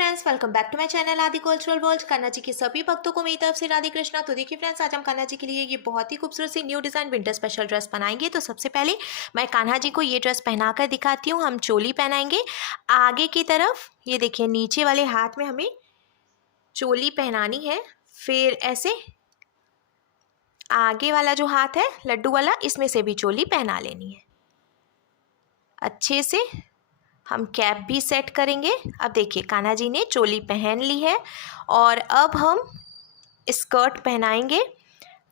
Friends, welcome back to my channel Aadi cultural world. Kanha ji के सभी भक्तों को मेरी तरफ से राधे कृष्णा। तो देखिए फ्रेंड्स, आज हम कान्हा जी के लिए ये बहुत ही खूबसूरत सी new design winter special dress बनाएंगे। तो सबसे पहले मैं कान्हा जी को ये ड्रेस पहनाकर दिखाती हूँ। हम चोली पहनाएंगे आगे की तरफ। ये देखिए, नीचे वाले हाथ में हमें चोली पहनानी है। फिर ऐसे आगे वाला जो हाथ है लड्डू वाला, इसमें से भी चोली पहना लेनी है अच्छे से। हम कैप भी सेट करेंगे। अब देखिए, कान्हा जी ने चोली पहन ली है और अब हम स्कर्ट पहनाएंगे।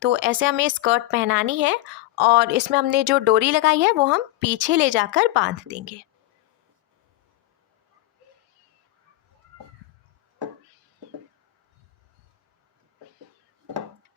तो ऐसे हमें स्कर्ट पहनानी है और इसमें हमने जो डोरी लगाई है वो हम पीछे ले जाकर बांध देंगे।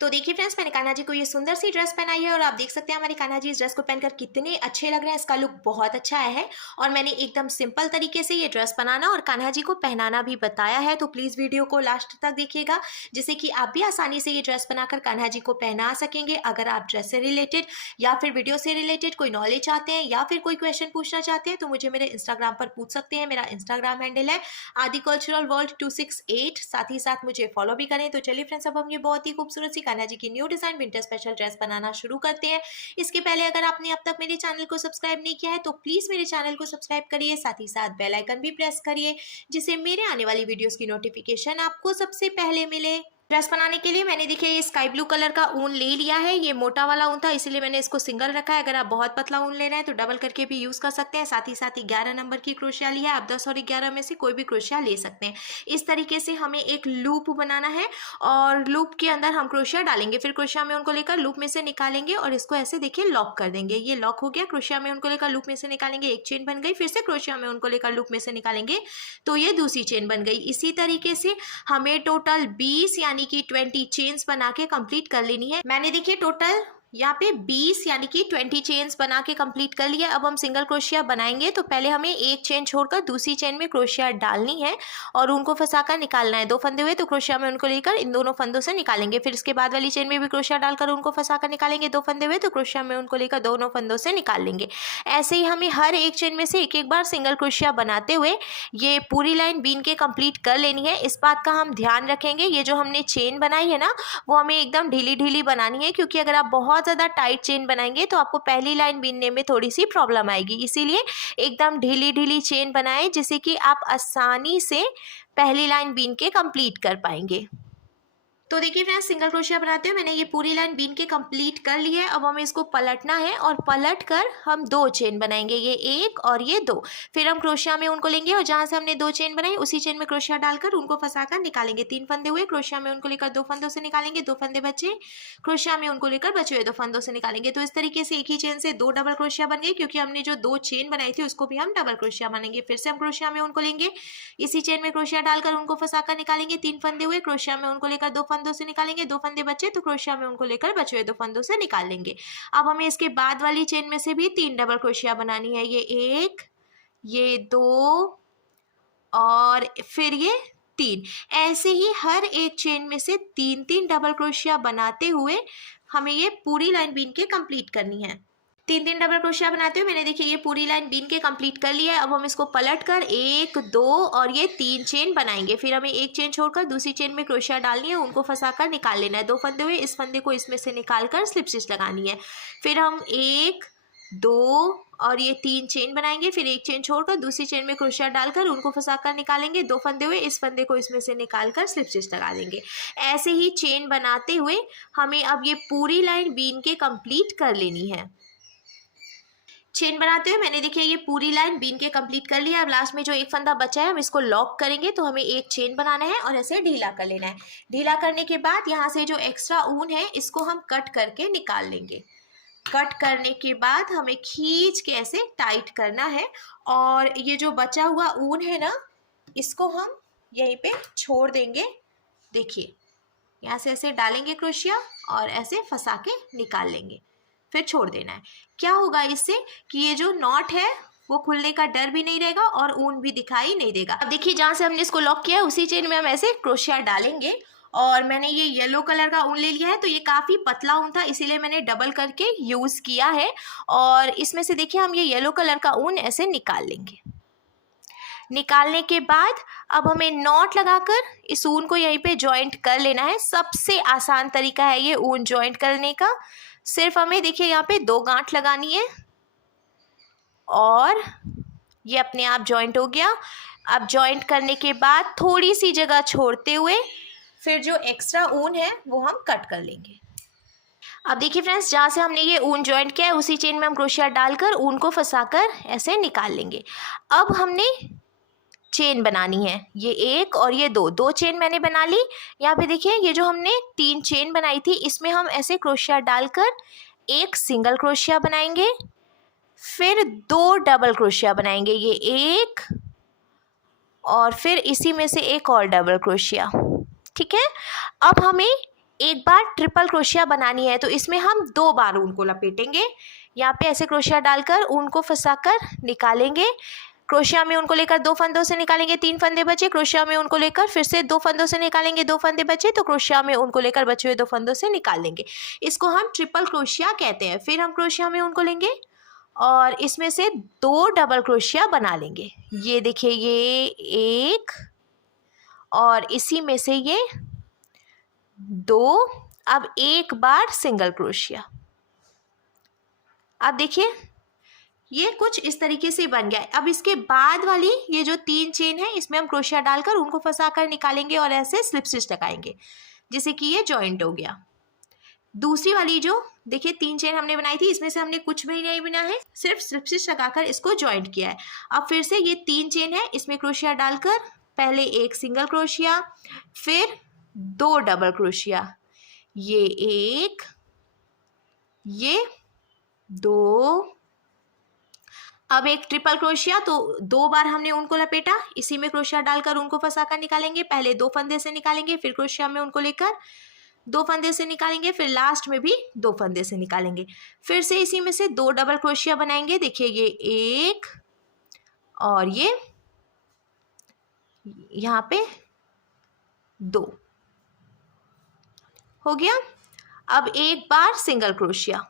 तो देखिए फ्रेंड्स, मैंने कान्हा जी को ये सुंदर सी ड्रेस पहनाई है और आप देख सकते हैं हमारे कान्हा जी इस ड्रेस को पहनकर कितने अच्छे लग रहे हैं। इसका लुक बहुत अच्छा आया है और मैंने एकदम सिंपल तरीके से ये ड्रेस बनाना और कान्हा जी को पहनाना भी बताया है। तो प्लीज़ वीडियो को लास्ट तक देखिएगा, जिससे कि आप भी आसानी से ये ड्रेस बनाकर कान्हा जी को पहना सकेंगे। अगर आप ड्रेस से रिलेटेड या फिर वीडियो से रिलेटेड कोई नॉलेज चाहते हैं या फिर कोई क्वेश्चन पूछना चाहते हैं तो मुझे मेरे इंस्टाग्राम पर पूछ सकते हैं। मेरा इंस्टाग्राम हैंडल है आदि कल्चरल वर्ल्ड 268। साथ ही साथ मुझे फॉलो भी करें। तो चलिए फ्रेंड्स, अब हम ये बहुत ही खूबसूरत सी कान्हा जी की new design winter special dress बनाना शुरू करते हैं। इसके पहले अगर आपने अब तक मेरे चैनल को सब्सक्राइब नहीं किया है तो प्लीज मेरे चैनल को सब्सक्राइब करिए, साथ ही साथ बेल आइकन भी प्रेस करिए, जिससे मेरे आने वाली वीडियोस की नोटिफिकेशन आपको सबसे पहले मिले। ड्रेस बनाने के लिए मैंने देखिए ये स्काई ब्लू कलर का ऊन ले लिया है। ये मोटा वाला ऊन था, इसीलिए मैंने इसको सिंगल रखा है। अगर आप बहुत पतला ऊन ले रहे हैं तो डबल करके भी यूज कर सकते हैं। साथ ही 11 नंबर की क्रोशिया ली है। आप 10 और 11 में से कोई भी क्रोशिया ले सकते हैं। इस तरीके से हमें एक लूप बनाना है और लूप के अंदर हम क्रोशिया डालेंगे। फिर क्रोशिया में उनको लेकर लूप में से निकालेंगे और इसको ऐसे देखिए लॉक कर देंगे। ये लॉक हो गया। क्रोशिया में उनको लेकर लूप में से निकालेंगे, एक चेन बन गई। फिर से क्रोशिया में उनको लेकर लूप में से निकालेंगे तो ये दूसरी चेन बन गई। इसी तरीके से हमें टोटल 20 यानी कि 20 चेन्स बना के कंप्लीट कर लेनी है। मैंने देखिए टोटल यहाँ पे 20 यानी कि 20 चेन्स बना के कंप्लीट कर लिया। अब हम सिंगल क्रोशिया बनाएंगे तो पहले हमें एक चेन छोड़कर दूसरी चेन में क्रोशिया डालनी है और उनको फंसाकर निकालना है। 2 फंदे हुए तो क्रोशिया में उनको लेकर इन दोनों फंदों से निकालेंगे। फिर इसके बाद वाली चेन में भी क्रोशिया डालकर उनको फंसाकर निकालेंगे। 2 फंदे हुए तो क्रोशिया में उनको लेकर दोनों फंदों से निकाल लेंगे। ऐसे ही हमें हर एक चेन में से एक एक बार सिंगल क्रोशिया बनाते हुए ये पूरी लाइन बीन के कंप्लीट कर लेनी है। इस बात का हम ध्यान रखेंगे, ये जो हमने चेन बनाई है ना वो हमें एकदम ढीली ढीली बनानी है, क्योंकि अगर आप बहुत ज़्यादा टाइट चेन बनाएंगे तो आपको पहली लाइन बीनने में थोड़ी सी प्रॉब्लम आएगी। इसीलिए एकदम ढीली ढीली चेन बनाएं, जिससे कि आप आसानी से पहली लाइन बीन के कंप्लीट कर पाएंगे। तो देखिए फ्रेंड्स, सिंगल क्रोशिया बनाते हुए मैंने ये पूरी लाइन बीन के कंप्लीट कर ली है। अब हमें इसको पलटना है और पलट कर हम 2 चेन बनाएंगे, ये 1 और ये 2। फिर हम क्रोशिया में उनको लेंगे और जहाँ से हमने 2 चेन बनाई उसी चेन में क्रोशिया डालकर उनको फंसाकर निकालेंगे। 3 फंदे हुए, क्रोशिया में उनको लेकर 2 फंदों से निकालेंगे। 2 फंदे बचे, क्रोशिया में उनको लेकर बचे हुए 2 फंदों से निकालेंगे। तो इस तरीके से एक ही चेन से 2 डबल क्रोशिया बन गए, क्योंकि हमने जो 2 चेन बनाई थी उसको भी हम डबल क्रोशिया मानेंगे। फिर से हम क्रोशिया में उनको लेंगे, इसी चेन में क्रोशिया डालकर उनको फंसाकर निकालेंगे। 3 फंदे हुए, क्रोशिया में उनको लेकर 2 फंदों से निकालेंगे। 2 फंदे बचे तो क्रोशिया में उनको लेकर बचे हुए 2 फंदों से निकाल लेंगे। अब हमें इसके बाद वाली चेन में से भी 3 डबल क्रोशिया बनानी है। ये 1, ये 2 और फिर ये 3। ऐसे ही हर एक चेन में से 3-3 डबल क्रोशिया बनाते हुए हमें ये पूरी लाइन बीन के कंप्लीट करनी है। 3-3 डबल क्रोशिया बनाते हुए मैंने देखिए ये पूरी लाइन बीन के कंप्लीट कर लिया है। अब हम इसको पलट कर 1, 2 और ये 3 चेन बनाएंगे। फिर हमें एक चेन छोड़कर दूसरी चेन में क्रोशिया डालनी है, उनको फंसाकर निकाल लेना है। 2 फंदे हुए, इस फंदे को इसमें से निकाल कर स्लिप स्टिच लगानी है। फिर हम 1, 2 और ये 3 चेन बनाएंगे। फिर एक चेन छोड़कर दूसरी चेन में क्रोशिया डालकर उनको फंसाकर निकालेंगे। 2 फंदे हुए, इस फंदे को इसमें से निकाल कर स्लिप स्टिच लगा देंगे। ऐसे ही चेन बनाते हुए हमें अब ये पूरी लाइन बीन के कंप्लीट कर लेनी है। चेन बनाते हुए मैंने देखिए ये पूरी लाइन बीन के कंप्लीट कर लिया। अब लास्ट में जो एक फंदा बचा है हम इसको लॉक करेंगे। तो हमें एक चेन बनाना है और ऐसे ढीला कर लेना है। ढीला करने के बाद यहाँ से जो एक्स्ट्रा ऊन है इसको हम कट करके निकाल लेंगे। कट करने के बाद हमें खींच के ऐसे टाइट करना है और ये जो बचा हुआ ऊन है ना इसको हम यहीं पे छोड़ देंगे। देखिए यहाँ से ऐसे डालेंगे क्रोशिया और ऐसे फंसा के निकाल लेंगे, फिर छोड़ देना है। क्या होगा इससे कि ये जो नॉट है वो खुलने का डर भी नहीं रहेगा और ऊन भी दिखाई नहीं देगा। अब देखिए जहाँ से हमने इसको लॉक किया है उसी चेन में हम ऐसे क्रोशिया डालेंगे और मैंने ये येलो कलर का ऊन ले लिया है। तो ये काफ़ी पतला ऊन था, इसीलिए मैंने डबल करके यूज़ किया है। और इसमें से देखिए हम ये येलो कलर का ऊन ऐसे निकाल लेंगे। निकालने के बाद अब हमें नॉट लगाकर इस ऊन को यहीं पे जॉइंट कर लेना है। सबसे आसान तरीका है ये ऊन जॉइंट करने का। सिर्फ हमें देखिए यहाँ पे 2 गांठ लगानी है और ये अपने आप जॉइंट हो गया। अब जॉइंट करने के बाद थोड़ी सी जगह छोड़ते हुए फिर जो एक्स्ट्रा ऊन है वो हम कट कर लेंगे। अब देखिए फ्रेंड्स, जहाँ से हमने ये ऊन जॉइंट किया है उसी चेन में हम क्रोशिया डालकर ऊन को फंसाकर ऐसे निकाल लेंगे। अब हमने चेन बनानी है, ये 1 और ये 2 चेन मैंने बना ली। यहाँ पे देखिए ये जो हमने 3 चेन बनाई थी इसमें हम ऐसे क्रोशिया डालकर एक सिंगल क्रोशिया बनाएंगे, फिर 2 डबल क्रोशिया बनाएंगे, ये 1 और फिर इसी में से एक और डबल क्रोशिया। ठीक है, अब हमें एक बार ट्रिपल क्रोशिया बनानी है तो इसमें हम 2 बार ऊन को लपेटेंगे। यहाँ पे ऐसे क्रोशिया डालकर ऊन को फंसाकर निकालेंगे। क्रोशिया में उनको लेकर 2 फंदों से निकालेंगे, 3 फंदे बचे। क्रोशिया में उनको लेकर फिर से 2 फंदों से निकालेंगे, 2 फंदे बचे तो क्रोशिया में उनको लेकर बचे हुए 2 फंदों से निकाल लेंगे। इसको हम ट्रिपल क्रोशिया कहते हैं। फिर हम क्रोशिया में उनको लेंगे और इसमें से 2 डबल क्रोशिया बना लेंगे। ये देखिए ये 1 और इसी में से ये 2। अब एक बार सिंगल क्रोशिया। अब देखिए ये कुछ इस तरीके से बन गया है। अब इसके बाद वाली ये जो 3 चेन है इसमें हम क्रोशिया डालकर उनको फंसाकर निकालेंगे और ऐसे स्लिप स्टिच लगाएंगे जिससे कि ये जॉइंट हो गया। दूसरी वाली जो देखिए 3 चेन हमने बनाई थी इसमें से हमने कुछ भी नहीं बना है, सिर्फ स्लिप स्टिच लगाकर इसको जॉइंट किया है। अब फिर से ये 3 चेन है इसमें क्रोशिया डालकर पहले एक सिंगल क्रोशिया, फिर 2 डबल क्रोशिया, ये 1, ये 2, अब एक ट्रिपल क्रोशिया। तो 2 बार हमने उनको लपेटा, इसी में क्रोशिया डालकर उनको फंसाकर निकालेंगे। पहले 2 फंदे से निकालेंगे, फिर क्रोशिया में उनको लेकर 2 फंदे से निकालेंगे, फिर लास्ट में भी 2 फंदे से निकालेंगे। फिर से इसी में से 2 डबल क्रोशिया बनाएंगे। देखिए ये 1 और ये यहाँ पे 2 हो गया। अब एक बार सिंगल क्रोशिया,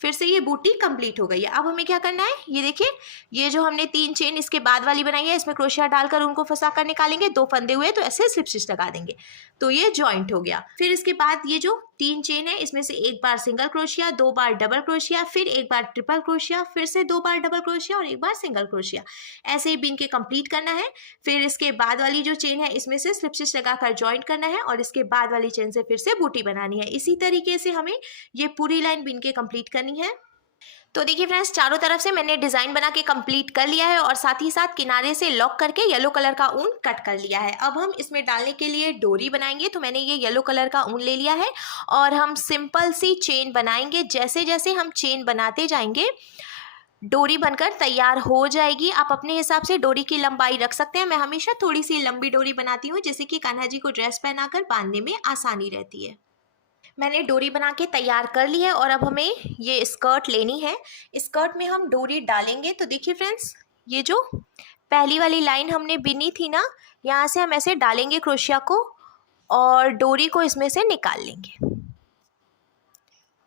फिर से ये बूटी कंप्लीट हो गई है। अब हमें क्या करना है, ये देखिए ये जो हमने 3 चेन इसके बाद वाली बनाई है इसमें क्रोशिया डालकर उनको फंसाकर निकालेंगे। 2 फंदे हुए तो ऐसे स्लिप स्टिच लगा देंगे तो ये जॉइंट हो गया। फिर इसके बाद ये जो 3 चेन है इसमें से एक बार सिंगल क्रोशिया, 2 बार डबल क्रोशिया, फिर एक बार ट्रिपल क्रोशिया, फिर से 2 बार डबल क्रोशिया और एक बार सिंगल क्रोशिया। ऐसे ही बिन के कंप्लीट करना है। फिर इसके बाद वाली जो चेन है इसमें से स्लिप स्टिच लगाकर जॉइंट करना है और इसके बाद वाली चेन से फिर से बूटी बनानी है। इसी तरीके से हमें ये पूरी लाइन बिन के कंप्लीट करनी है। तो देखिए फ्रेंड्स, चारों तरफ से मैंने डिज़ाइन बना के कंप्लीट कर लिया है और साथ ही साथ किनारे से लॉक करके येलो कलर का ऊन कट कर लिया है। अब हम इसमें डालने के लिए डोरी बनाएंगे। तो मैंने ये येलो कलर का ऊन ले लिया है और हम सिंपल सी चेन बनाएंगे। जैसे जैसे हम चेन बनाते जाएंगे डोरी बनकर तैयार हो जाएगी। आप अपने हिसाब से डोरी की लंबाई रख सकते हैं। मैं हमेशा थोड़ी सी लंबी डोरी बनाती हूँ जिससे कि कान्हा जी को ड्रेस पहनाकर बांधने में आसानी रहती है। मैंने डोरी बना के तैयार कर ली है और अब हमें ये स्कर्ट लेनी है। स्कर्ट में हम डोरी डालेंगे। तो देखिए फ्रेंड्स, ये जो पहली वाली लाइन हमने बिनी थी ना, यहाँ से हम ऐसे डालेंगे क्रोशिया को और डोरी को इसमें से निकाल लेंगे।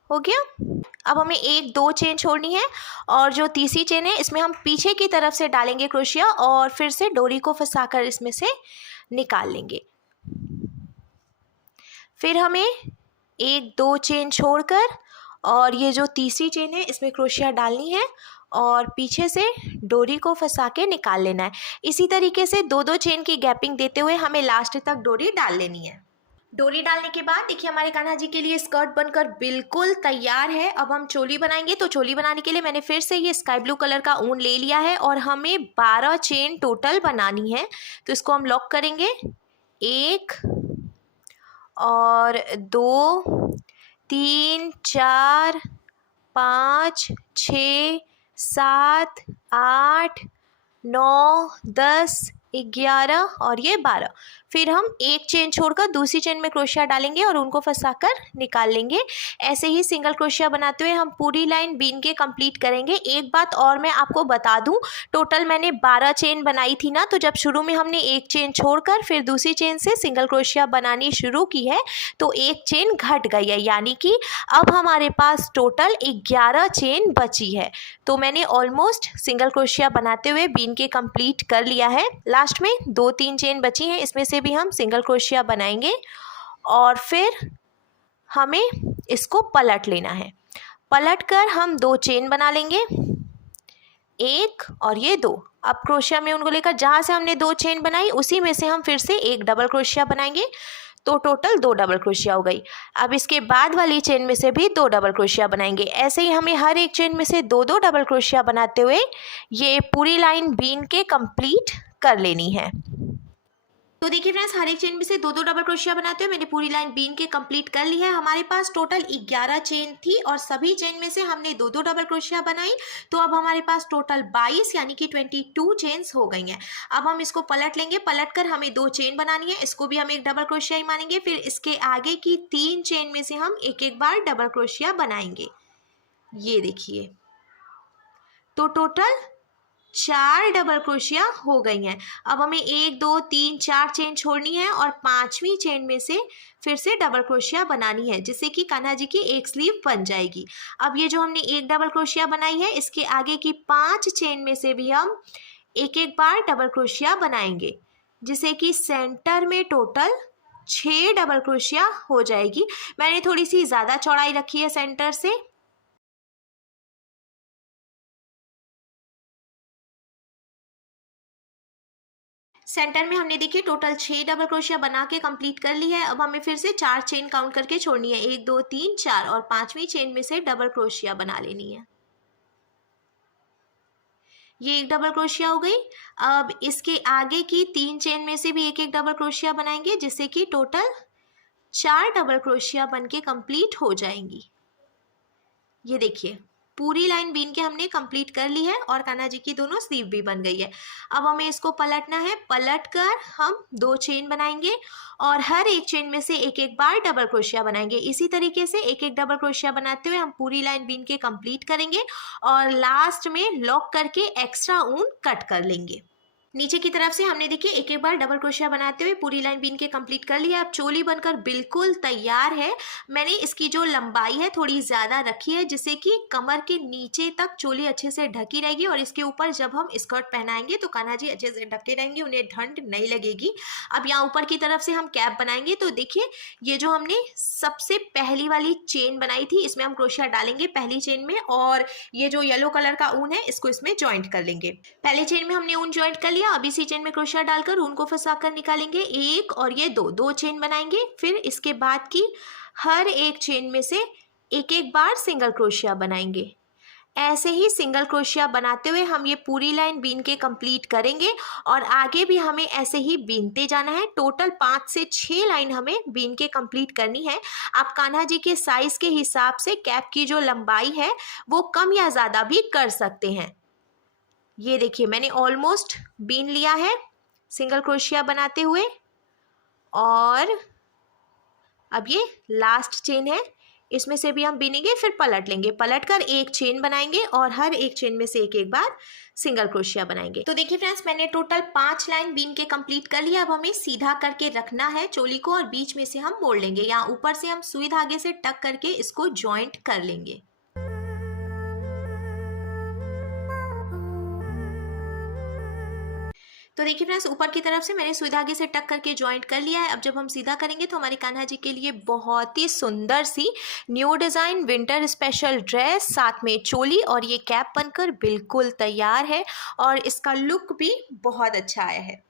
हो गया। अब हमें 1-2 चेन छोड़नी है और जो तीसरी चेन है इसमें हम पीछे की तरफ से डालेंगे क्रोशिया और फिर से डोरी को फंसाकर इसमें से निकाल लेंगे। फिर हमें 1-2 चेन छोड़कर और ये जो तीसरी चेन है इसमें क्रोशिया डालनी है और पीछे से डोरी को फंसा के निकाल लेना है। इसी तरीके से 2-2 चेन की गैपिंग देते हुए हमें लास्ट तक डोरी डाल लेनी है। डोरी डालने के बाद देखिए हमारे कान्हा जी के लिए स्कर्ट बनकर बिल्कुल तैयार है। अब हम चोली बनाएंगे। तो चोली बनाने के लिए मैंने फिर से ये स्काई ब्लू कलर का ऊन ले लिया है और हमें 12 चेन टोटल बनानी है। तो इसको हम लॉक करेंगे। 1 और 2, 3, 4, 5, 6, 7, 8, 9, 10, 11 और ये 12। फिर हम एक चेन छोड़कर दूसरी चेन में क्रोशिया डालेंगे और उनको फंसाकर निकाल लेंगे। ऐसे ही सिंगल क्रोशिया बनाते हुए हम पूरी लाइन बीन के कंप्लीट करेंगे। एक बात और मैं आपको बता दूं, टोटल मैंने 12 चेन बनाई थी ना, तो जब शुरू में हमने एक चेन छोड़कर फिर दूसरी चेन से सिंगल क्रोशिया बनानी शुरू की है तो एक चेन घट गई है, यानी कि अब हमारे पास टोटल 11 चेन बची है। तो मैंने ऑलमोस्ट सिंगल क्रोशिया बनाते हुए बीन के कंप्लीट कर लिया है। लास्ट में 2-3 चेन बची हैं, इसमें से भी हम सिंगल क्रोशिया बनाएंगे और फिर हमें इसको पलट लेना है। पलट कर हम 2 चेन बना लेंगे, 1 और ये 2। अब क्रोशिया में उनको लेकर जहाँ से हमने 2 चेन बनाई उसी में से हम फिर से एक डबल क्रोशिया बनाएंगे, तो टोटल 2 डबल क्रोशिया हो गई। अब इसके बाद वाली चेन में से भी 2 डबल क्रोशिया बनाएंगे। ऐसे ही हमें हर एक चेन में से 2-2 डबल क्रोशिया बनाते हुए ये पूरी लाइन बीन के कंप्लीट कर लेनी है। तो देखिए फ्रेंड्स, हर एक चेन में से 2-2 डबल क्रोशिया बनाते हुए मैंने पूरी लाइन बीन के कंप्लीट कर ली है। हमारे पास टोटल 11 चेन थी और सभी चेन में से हमने 2-2 डबल क्रोशिया बनाई, तो अब हमारे पास टोटल 22 यानी कि 22 चेन्स हो गई हैं। अब हम इसको पलट लेंगे, पलट कर हमें 2 चेन बनानी है, इसको भी हम एक डबल क्रोशिया ही मानेंगे। फिर इसके आगे की 3 चेन में से हम एक एक बार डबल क्रोशिया बनाएंगे। ये देखिए, तो टोटल 4 डबल क्रोशिया हो गई हैं। अब हमें 1 2 3 4 चेन छोड़नी है और 5वीं चेन में से फिर से डबल क्रोशिया बनानी है, जिससे कि कान्हा जी की एक स्लीव बन जाएगी। अब ये जो हमने एक डबल क्रोशिया बनाई है, इसके आगे की 5 चेन में से भी हम एक एक बार डबल क्रोशिया बनाएंगे, जिससे कि सेंटर में टोटल 6 डबल क्रोशिया हो जाएगी। मैंने थोड़ी सी ज़्यादा चौड़ाई रखी है सेंटर से। सेंटर में हमने देखिए टोटल 6 डबल क्रोशिया बना के कंप्लीट कर ली है। अब हमें फिर से 4 चेन काउंट करके छोड़नी है, 1 2 3 4, और 5वीं चेन में से डबल क्रोशिया बना लेनी है। ये एक डबल क्रोशिया हो गई। अब इसके आगे की 3 चेन में से भी एक एक डबल क्रोशिया बनाएंगे, जिससे कि टोटल 4 डबल क्रोशिया बन के कंप्लीट हो जाएंगी। ये देखिए, पूरी लाइन बीन के हमने कंप्लीट कर ली है और कान्हा जी की दोनों स्लीव भी बन गई है। अब हमें इसको पलटना है, पलट कर हम 2 चेन बनाएंगे और हर एक चेन में से एक एक बार डबल क्रोशिया बनाएंगे। इसी तरीके से एक एक डबल क्रोशिया बनाते हुए हम पूरी लाइन बीन के कंप्लीट करेंगे और लास्ट में लॉक करके एक्स्ट्रा ऊन कट कर लेंगे। नीचे की तरफ से हमने देखिए एक एक बार डबल क्रोशिया बनाते हुए पूरी लाइन बीन के कंप्लीट कर लिया। अब चोली बनकर बिल्कुल तैयार है। मैंने इसकी जो लंबाई है थोड़ी ज़्यादा रखी है, जिससे कि कमर के नीचे तक चोली अच्छे से ढकी रहेगी और इसके ऊपर जब हम स्कर्ट पहनाएंगे तो कान्हा जी अच्छे से ढके रहेंगे, उन्हें ठंड नहीं लगेगी। अब यहाँ ऊपर की तरफ से हम कैप बनाएंगे, तो देखिए ये जो हमने सबसे पहली वाली चेन बनाई थी इसमें हम क्रोशिया डालेंगे पहली चेन में, और ये जो येलो कलर का ऊन है इसको इसमें ज्वाइंट कर लेंगे। पहले चेन में हमने ऊन ज्वाइंट कर लिया। अब इसी चेन में क्रोशिया डालकर ऊन को फंसाकर निकालेंगे, 1 और ये 2 चेन बनाएंगे। फिर इसके बाद की हर एक चेन में से एक एक बार सिंगल क्रोशिया बनाएंगे। ऐसे ही सिंगल क्रोशिया बनाते हुए हम ये पूरी लाइन बीन के कंप्लीट करेंगे और आगे भी हमें ऐसे ही बीनते जाना है। टोटल 5 से 6 लाइन हमें बीन के कंप्लीट करनी है। आप कान्हा जी के साइज के हिसाब से कैप की जो लंबाई है वो कम या ज़्यादा भी कर सकते हैं। ये देखिए, मैंने ऑलमोस्ट बीन लिया है सिंगल क्रोशिया बनाते हुए, और अब ये लास्ट चेन है, इसमें से भी हम बीनेंगे, फिर पलट लेंगे, पलट कर एक चेन बनाएंगे और हर एक चेन में से एक एक बार सिंगल क्रोशिया बनाएंगे। तो देखिए फ्रेंड्स, मैंने टोटल 5 लाइन बीन के कंप्लीट कर लिया। अब हमें सीधा करके रखना है चोली को और बीच में से हम मोड़ लेंगे। यहाँ ऊपर से हम सुई धागे से टक करके इसको ज्वाइंट कर लेंगे। तो देखिए फ्रेंड्स, ऊपर की तरफ से मैंने सुई धागे से टक करके ज्वाइंट कर लिया है। अब जब हम सीधा करेंगे तो हमारे कान्हा जी के लिए बहुत ही सुंदर सी new design winter special dress, साथ में चोली और ये कैप बनकर बिल्कुल तैयार है और इसका लुक भी बहुत अच्छा आया है।